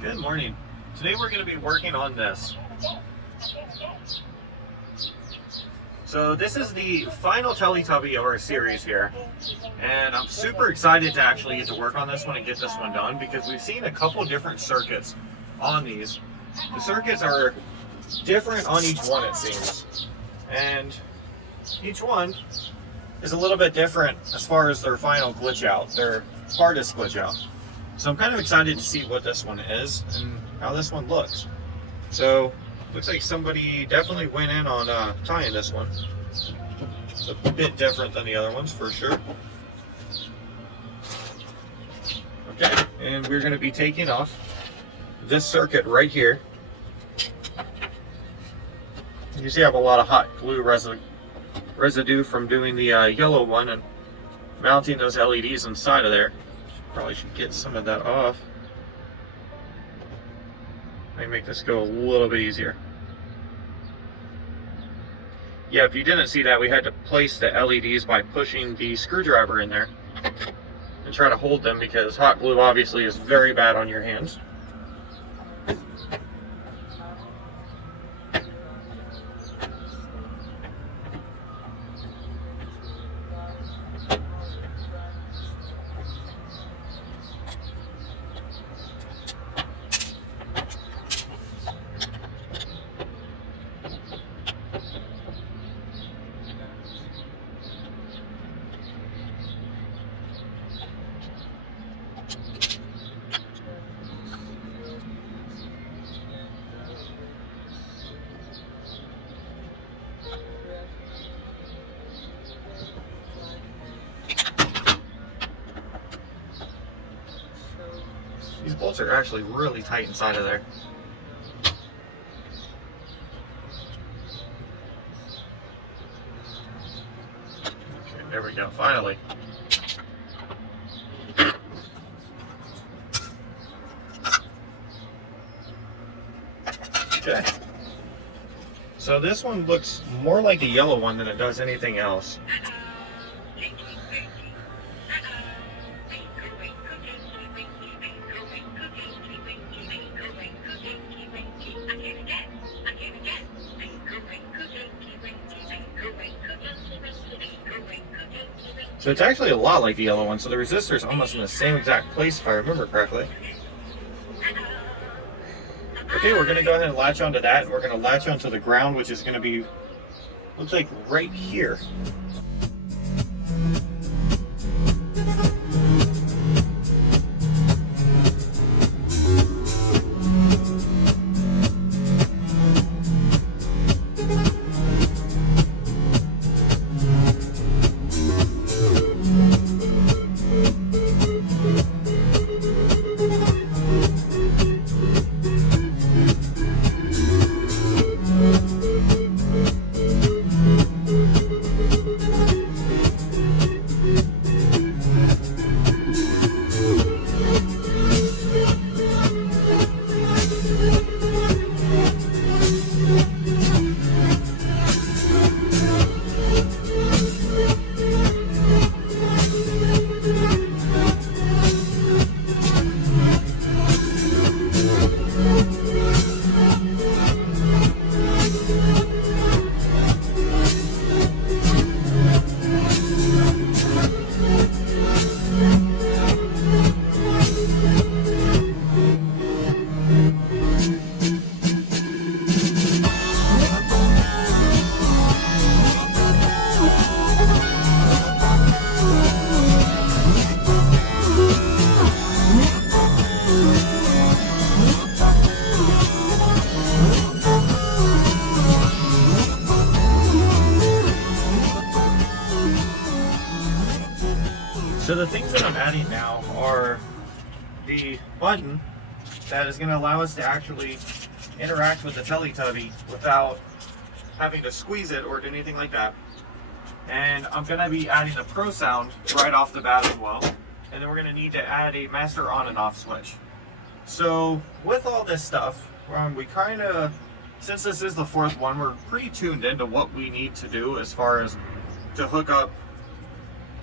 Good morning. Today we're going to be working on this. So this is the final Teletubby of our series here, and I'm super excited to actually get to work on this one and get this one done because we've seen a couple different circuits on these. The circuits are different on each one, it seems, and each one is a little bit different as far as their final glitch out, their hardest glitch out. So I'm kind of excited to see what this one is and how this one looks. So looks like somebody definitely went in on tying this one. It's a bit different than the other ones for sure. Okay, and we're going to be taking off this circuit right here. You see I have a lot of hot glue residue from doing the yellow one and mounting those LEDs inside of there. Probably should get some of that off. Might make this go a little bit easier. Yeah, if you didn't see that, we had to place the LEDs by pushing the screwdriver in there and try to hold them because hot glue obviously is very bad on your hands. These bolts are actually really tight inside of there. Okay, there we go, finally. Okay. So this one looks more like a yellow one than it does anything else. So it's actually a lot like the yellow one, so the resistor is almost in the same exact place if I remember correctly. Okay, we're going to go ahead and latch onto that, and we're going to latch onto the ground, which is going to be, looks like right here. So the things that I'm adding now are the button that is going to allow us to actually interact with the Teletubby without having to squeeze it or do anything like that. And I'm going to be adding the Pro Sound right off the bat as well. And then we're going to need to add a master on and off switch. So with all this stuff, we kind of, since this is the fourth one, we're pretty tuned into what we need to do as far as to hook up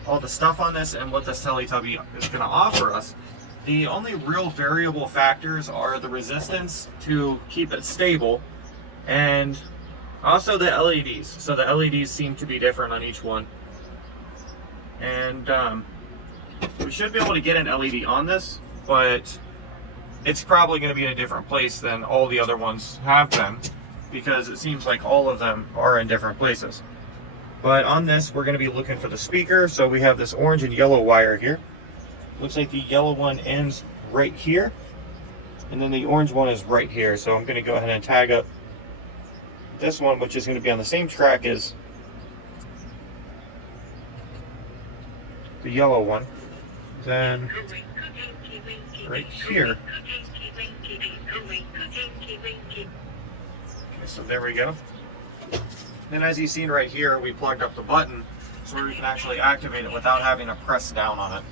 all the stuff on this and what this Teletubby is going to offer us. The only real variable factors are the resistance to keep it stable and also the LEDs. So the LEDs seem to be different on each one. And we should be able to get an LED on this, but it's probably going to be in a different place than all the other ones have been, because it seems like all of them are in different places. But on this, we're going to be looking for the speaker. So we have this orange and yellow wire here. Looks like the yellow one ends right here, and then the orange one is right here. So I'm going to go ahead and tag up this one, which is going to be on the same track as the yellow one. Then right here. Okay, so there we go. Then as you've seen right here, we plugged up the button so we can actually activate it without having to press down on it.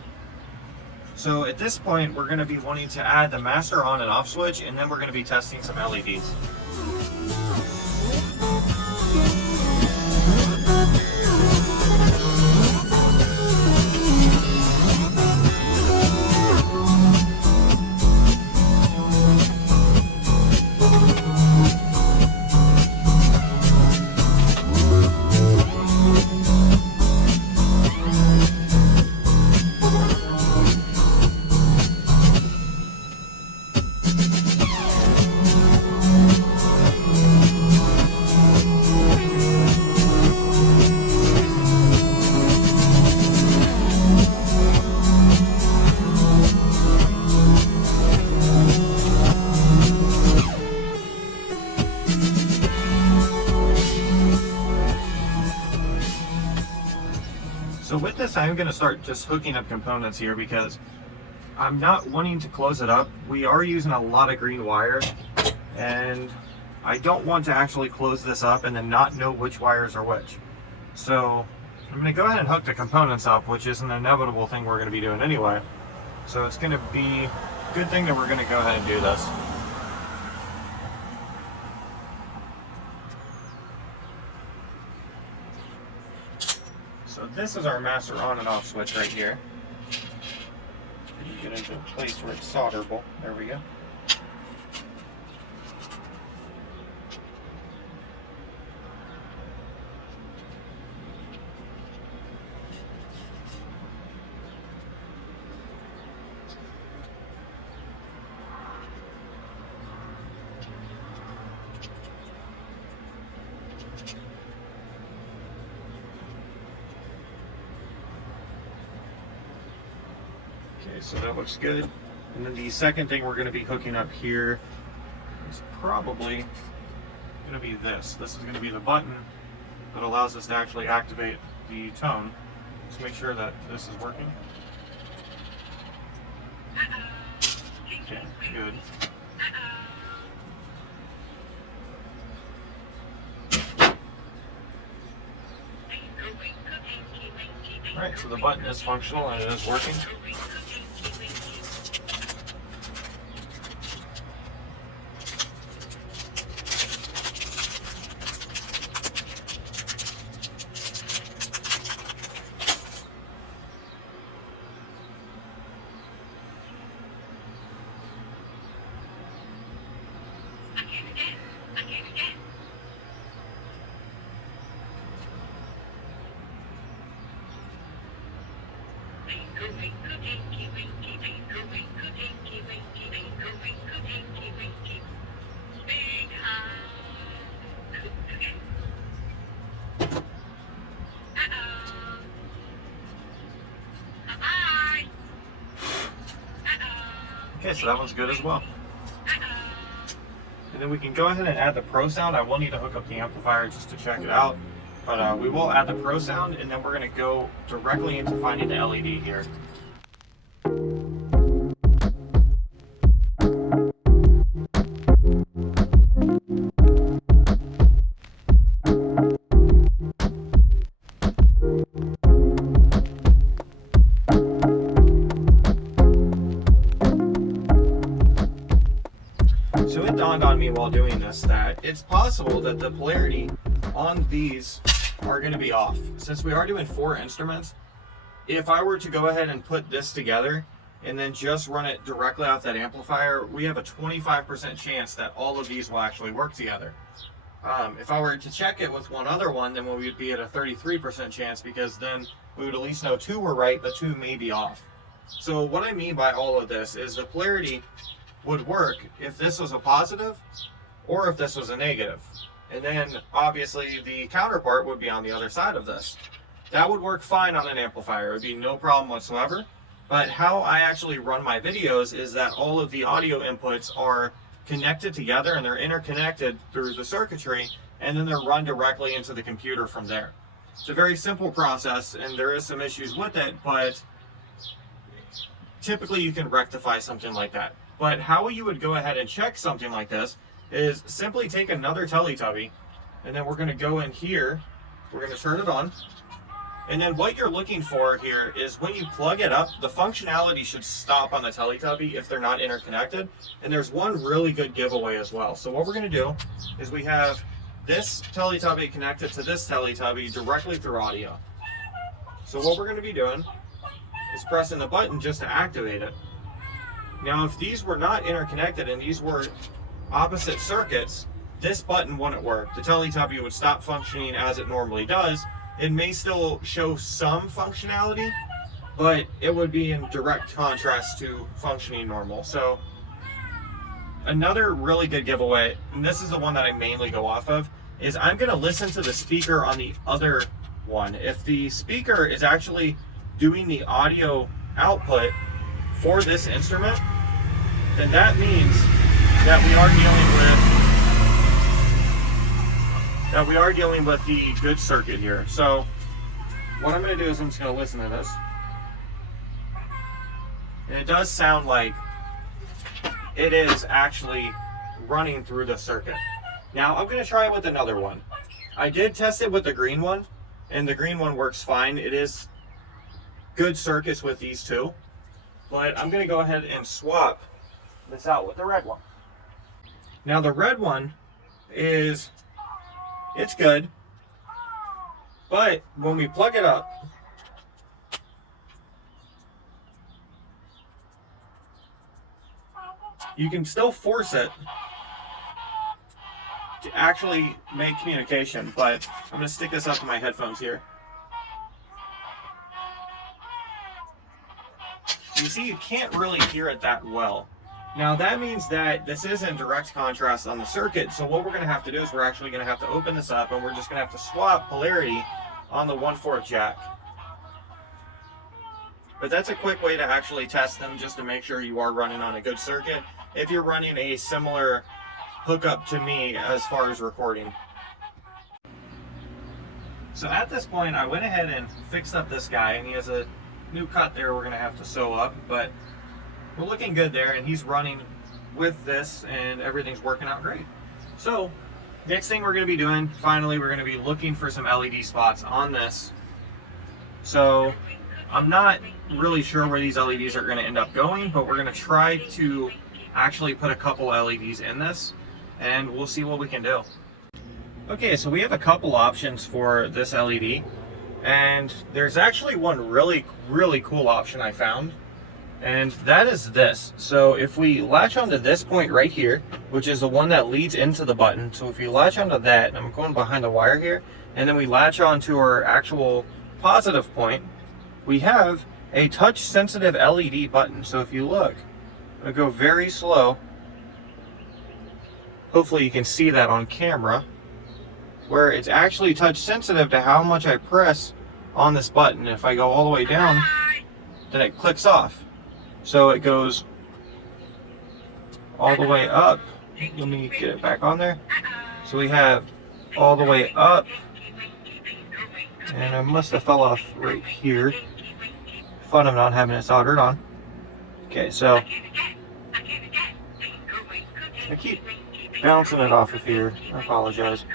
So at this point, we're going to be wanting to add the master on and off switch, and then we're going to be testing some LEDs. So with this, I'm going to start just hooking up components here because I'm not wanting to close it up. We are using a lot of green wire, and I don't want to actually close this up and then not know which wires are which. So I'm going to go ahead and hook the components up, which is an inevitable thing we're going to be doing anyway. So it's going to be a good thing that we're going to go ahead and do this. So this is our master on and off switch right here. You get into a place where it's solderable. There we go. Okay, so that looks good. And then the second thing we're going to be hooking up here is probably going to be this. This is going to be the button that allows us to actually activate the tone. Let's make sure that this is working. Okay, good. Alright, so the button is functional and it is working. Okay, so that one's good as well. And then we can go ahead and add the Pro Sound. I will need to hook up the amplifier just to check it out. But we will add the Pro Sound, and then we're going to go directly into finding the LED here. So it dawned on me while doing this that it's possible that the polarity on these are going to be off. Since we are doing 4 instruments, if I were to go ahead and put this together and then just run it directly off that amplifier, we have a 25% chance that all of these will actually work together. If I were to check it with one other one, then we would be at a 33% chance, because then we would at least know 2 were right, but 2 may be off. So what I mean by all of this is the polarity would work if this was a positive or if this was a negative. And then obviously the counterpart would be on the other side of this. That would work fine on an amplifier. It would be no problem whatsoever. But how I actually run my videos is that all of the audio inputs are connected together, and they're interconnected through the circuitry, and then they're run directly into the computer from there. It's a very simple process, and there is some issues with it, but typically you can rectify something like that. But how you would go ahead and check something like this is simply take another Teletubby, and then we're going to go in here, we're going to turn it on, and then what you're looking for here is when you plug it up, the functionality should stop on the Teletubby if they're not interconnected. And there's one really good giveaway as well. So what we're going to do is we have this Teletubby connected to this Teletubby directly through audio. So what we're going to be doing is pressing the button just to activate it. Now if these were not interconnected and these were opposite circuits, this button wouldn't work. The Teletubby would stop functioning as it normally does. It may still show some functionality, but it would be in direct contrast to functioning normal. So another really good giveaway, and this is the one that I mainly go off of, is I'm going to listen to the speaker on the other one. If the speaker is actually doing the audio output for this instrument, then that means that we are dealing with the good circuit here. So what I'm going to do is I'm just going to listen to this. And it does sound like it is actually running through the circuit. Now I'm going to try it with another one. I did test it with the green one, and the green one works fine. It is good circuits with these two. But I'm going to go ahead and swap this out with the red one. Now the red one is, it's good, but when we plug it up, you can still force it to actually make communication. But I'm going to stick this up to my headphones here. You see, you can't really hear it that well. Now that means that this is in direct contrast on the circuit, so what we're going to have to do is we're actually going to have to open this up, and we're just going to have to swap polarity on the 1/4 jack. But that's a quick way to actually test them, just to make sure you are running on a good circuit, if you're running a similar hookup to me as far as recording. So at this point I went ahead and fixed up this guy, and he has a new cut there we're going to have to sew up, but we're looking good there, and he's running with this, and everything's working out great. So next thing we're going to be doing, finally, we're going to be looking for some LED spots on this. So I'm not really sure where these LEDs are going to end up going, but we're going to try to actually put a couple LEDs in this, and we'll see what we can do. Okay, so we have a couple options for this LED, and there's actually one really cool option I found. And that is this. So if we latch onto this point right here, which is the one that leads into the button, so if you latch onto that, and I'm going behind the wire here, and then we latch onto our actual positive point, we have a touch sensitive LED button. So if you look, I'm going to go very slow. Hopefully you can see that on camera, where it's actually touch sensitive to how much I press on this button. If I go all the way down, then it clicks off. So it goes all the way up. Let me get it back on there. So we have all the way up, and I must have fell off right here. Fun of not having it soldered on. Okay, so I keep bouncing it off of here. I apologize.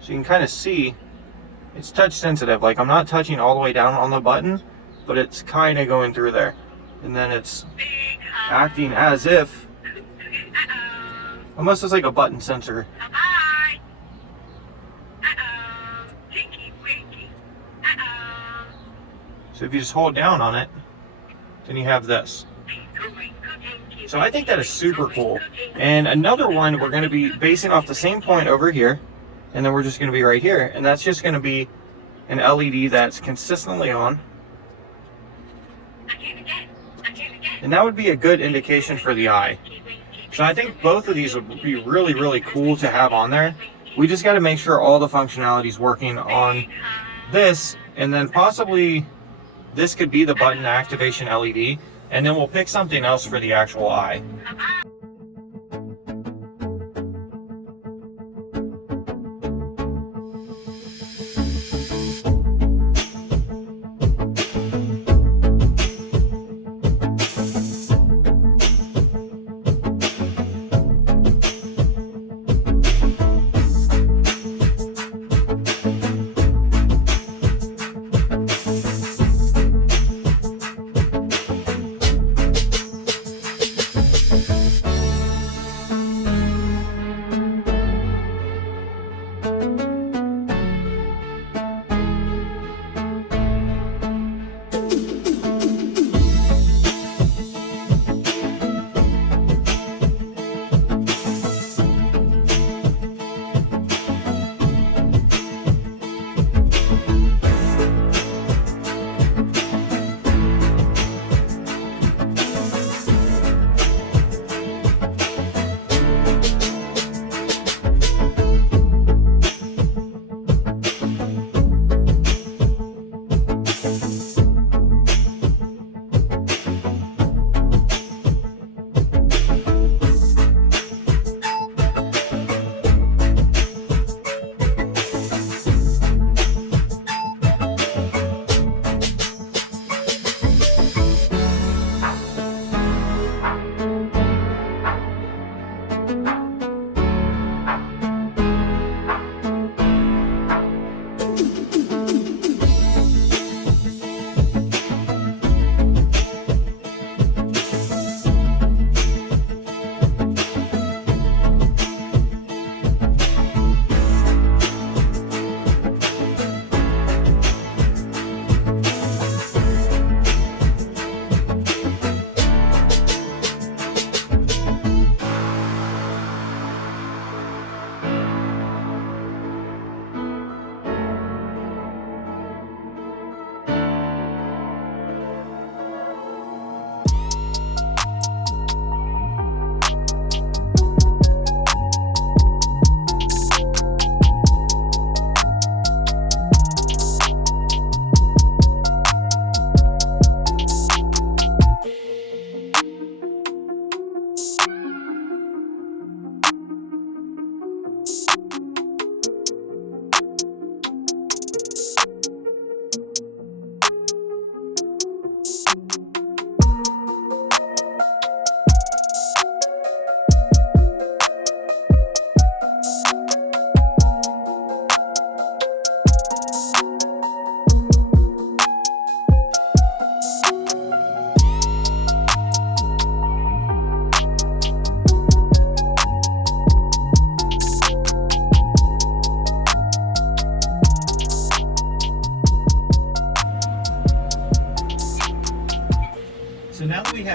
So you can kind of see it's touch sensitive. Like, I'm not touching all the way down on the button, but it's kind of going through there. And then it's acting as if, almost as like a button sensor. So if you just hold down on it, then you have this. So I think that is super cool. And another one, we're going to be basing off the same point over here, and then we're just going to be right here, and that's just going to be an LED that's consistently on. And that would be a good indication for the eye. So I think both of these would be really, really cool to have on there. We just got to make sure all the functionality is working on this, and then possibly this could be the button activation LED, and then we'll pick something else for the actual eye.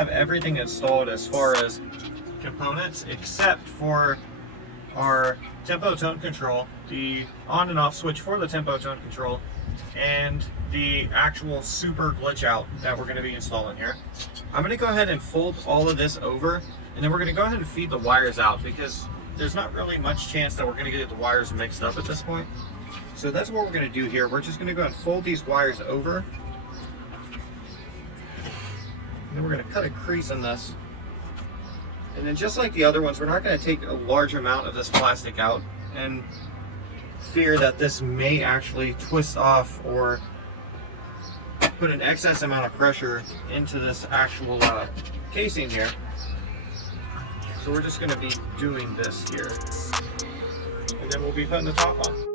have everything installed as far as components, except for our tempo tone control, the on and off switch for the tempo tone control, and the actual super glitch out that we're going to be installing here. I'm going to go ahead and fold all of this over, and then we're going to go ahead and feed the wires out, because there's not really much chance that we're going to get the wires mixed up at this point. So that's what we're going to do here. We're just going to go ahead and fold these wires over, and then we're going to cut a crease in this. And then just like the other ones, we're not going to take a large amount of this plastic out and fear that this may actually twist off or put an excess amount of pressure into this actual casing here. So we're just going to be doing this here. And then we'll be putting the top on.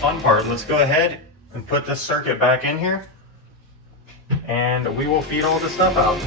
fun part. Let's go ahead and put this circuit back in here, and we will feed all the stuff out.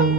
Thank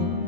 you.